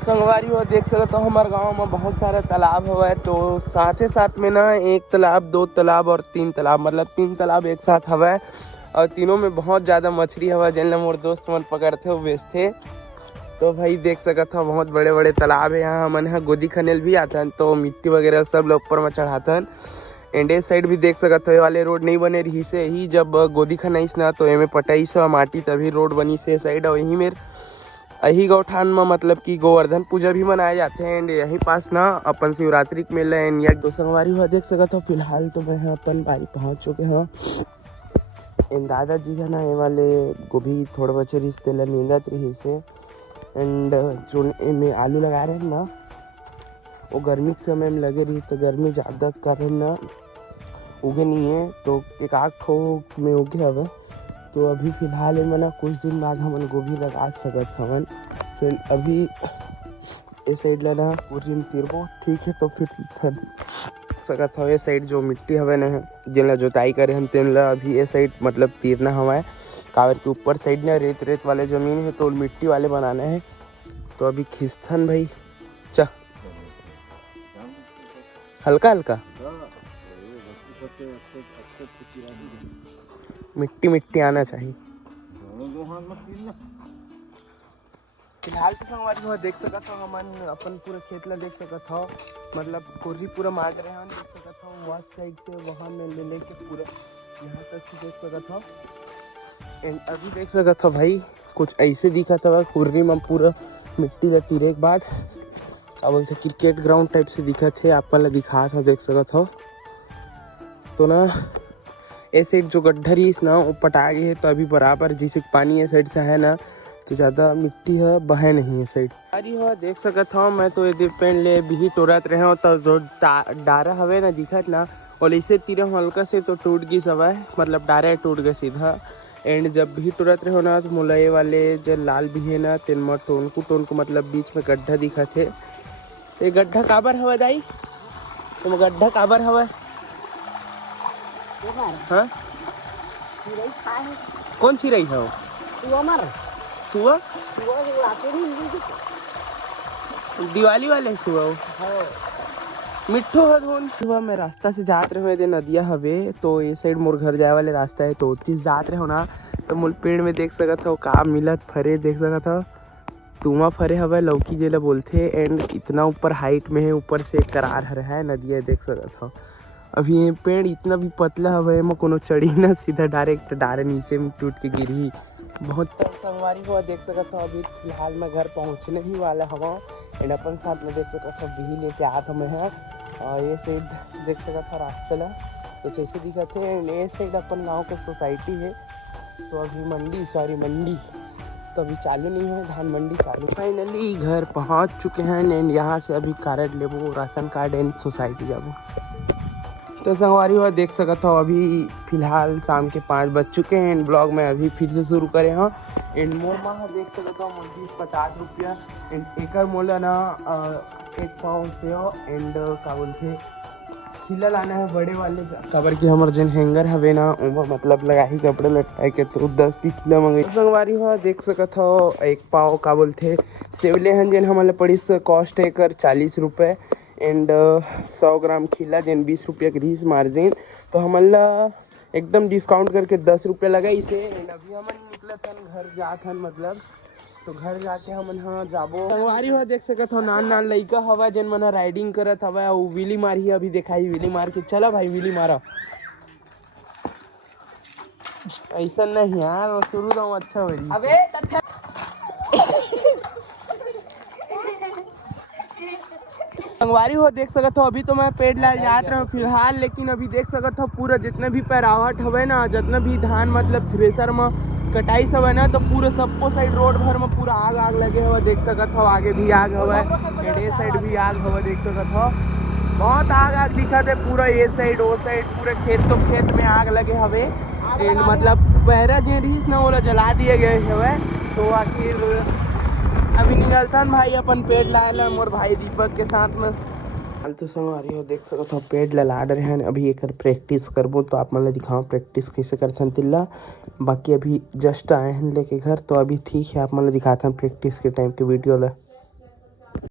संगवारी हो देख सकते हो हमारे गांव में बहुत सारा तालाब हुआ है। तो साथ ही साथ में ना एक तालाब, दो तालाब और तीन तालाब, मतलब तीन तालाब एक साथ हवा है। और तीनों में बहुत ज़्यादा मछली हवा, जिन मोर दोस्त मन पकड़ते हो बेचते। तो भाई देख सकते हो बहुत बड़े बड़े तालाब है यहाँ। हमन यहाँ गोदी खनेल भी आता है तो मिट्टी वगैरह सब लोग ऊपर में चढ़ाते हैं। एंडे साइड भी देख सकते हो ये वाले रोड नहीं बने रही से ही जब गोदी खनाइस ना तो एमे पटाई से माटी तभी रोड बनी से साइड। और यहीं में यही गौठान में मतलब कि गोवर्धन पूजा भी मनाए जाते हैं। एंड यहीं पास ना अपन शिवरात्रि के मेला एंड या दो संगवारी हुआ देख सकते हो। फिलहाल तो मैं अपन बारी पहुँच चुके हैं। इन दादाजी है ना ये वाले गोभी थोड़े बच्चे रिश्ते ला नींदत रही से। एंड जो में आलू लगा रहे हैं ना वो गर्मी के समय में लगे रही तो गर्मी ज़्यादा कर रहे ना उगे नहीं है तो एक आग ठो में उगे हवे। तो अभी फिलहाल में ना कुछ दिन बाद हमन गोभी लगा सकत हवन। फिर अभी इस साइड ला ना पूरी में तिरबो ठीक है तो फिर सकत हवे। साइड जो मिट्टी हवे ना जिनला जोताई करे हम तेन ला अभी ये साइड मतलब तीरना हवा कावर के ऊपर साइड ना रेत रेत वाले ज़मीन है तो मिट्टी वाले बनाना है। तो अभी खिस्तन भाई चा हल्का हल्का मिट्टी मिट्टी आना चाहिए। फिलहाल तो संगवारी हो देख सकत हो हमन अपन पूरा खेत ला देख सकत हो। मतलब कोरी पूरा मार रहे हैं देख सकत हो। वहाँ साइड से वहाँ में ले लेके पूरा यहाँ तक देख सकत हो। एंड अभी देख सकत हो भाई कुछ ऐसे दिखा था कुर्री में पूरा मिट्टी का तीरे के बाद क्या बोलते क्रिकेट ग्राउंड टाइप से दिखा थे। आपन ला दिखा था देख सकत हो। तो ना ए साइड जो गड्ढा रही ना वो पटा गई है तो अभी बराबर जिसे पानी ए साइड से है ना तो ज़्यादा मिट्टी है बहे नहीं है साइड। अरे हो देख सकत हो मैं तो ये पेन ले भी टोरत रहे हो तो जो डारा हवे ना दिखत ना और इसे तीरे हल्का से तो टूट गई सब है मतलब डारा टूट गया सीधा। एंड जब भी टूरत रहे हो ना तो मुलय वाले जो लाल भी है ना तेन में टोन को मतलब बीच में गड्ढा दिखा थे। ये गड्ढा काबर हवा दाई तुम गड्ढा काबर हवा हाँ कौन सी रही है सुआ दिवाली वाले सुआ मिट्ठू है धोन। सुबह मैं रास्ता से जात रहे थे नदिया हवे तो ये साइड मोर घर जाए वाले रास्ता है तो तीस जात रहे हो ना तो मोल पेड़ में देख सकत हो का मिलत फरे देख सकत हो तुमा फरे हवे लौकी जेला बोलते। एंड इतना ऊपर हाइट में है ऊपर से करार हर है नदिया देख सकत हो। अभी ये पेड़ इतना भी पतला हवे में कोनो चढ़ी ना सीधा डायरेक्ट डारे नीचे में टूट के गिरी बहुत संगवारी हुआ देख सकत हो। अभी फिलहाल मैं घर पहुंचने ही वाला हवा। एंड अपन साथ में देख सकत हो बिही लेके आत हमें है। और ये साइड देख सकत हो रास्ता ला कुछ ऐसे दिखा थे। एंड ये साइड अपन गाँव का सोसाइटी है तो अभी मंडी तो अभी चालू नहीं है धान मंडी चालू। फाइनली घर पहुंच चुके हैं एंड यहाँ से अभी कार्ड लेबो राशन कार्ड एंड सोसाइटी जाबो। तो संगवारी हुआ देख सकत हो अभी फिलहाल शाम के 5 बज चुके हैं। एंड ब्लॉग में अभी फिर से शुरू करे हाँ। एंड मोर माँ देख सकत हो मुर्गी 50 रुपया। एंड एक मोला ना एक पाव से हो। एंड का बोलते खिला लाना है बड़े वाले कबर के हमर जन हैंगर हवे ना वो मतलब लगा ही कपड़े लटकाए के तो 10 की खिला मंगे। संगवारी हुआ देख सकत हो एक पाव का बोलते सेवले हन जन हमारे पड़ी से कॉस्ट है कर 40 रुपये। एंड 100 ग्राम खिला जन 20 रुपया की रीस मार्जिन तो हमला एकदम डिस्काउंट करके 10 रुपये लगा इसे। एंड अभी हम निकले थन घर जात हन मतलब तो घर जाके हम हाँ जाबो। संगवारी हुआ देख सकत हो नान लइका हवा जन मन राइडिंग करत हवा और विली मारी अभी दिखाई विली मार के चला भाई विली मारा ऐसा नहीं यार शुरू तो अच्छा हो अबे संगवारी हो देख सकत हो अभी तो मैं पेड़ लाल जात रहा हूँ फिलहाल। लेकिन अभी देख सकत हो पूरा जितने भी पैरावट हवे ना जितना भी धान मतलब थ्रेसर में कटाई सब है ना तो पूरा सबको साइड रोड भर में पूरा आग लगे हुआ देख सकत हो। आगे भी आग हवा ये साइड भी आग हवा देख सकत हो। बहुत आग दिखा थे पूरा ये साइड वो साइड पूरे खेत में आग लगे हवे। मतलब पहरा जे रहीस ना वो जला दिए गए हवे। तो आखिर अभी निकलता भाई अपन पेड़ लाए मोर भाई दीपक के साथ में तो संगवारी हो देख सकते हो पेड़ ला रहे हैं। अभी एक प्रैक्टिस करबो तो आप मतलब दिखाओ प्रैक्टिस कैसे करते हैं तिल्ला। बाकी अभी जस्ट आए हैं लेके घर तो अभी ठीक है आप मतलब दिखाते हैं प्रैक्टिस के टाइम के वीडियो ला।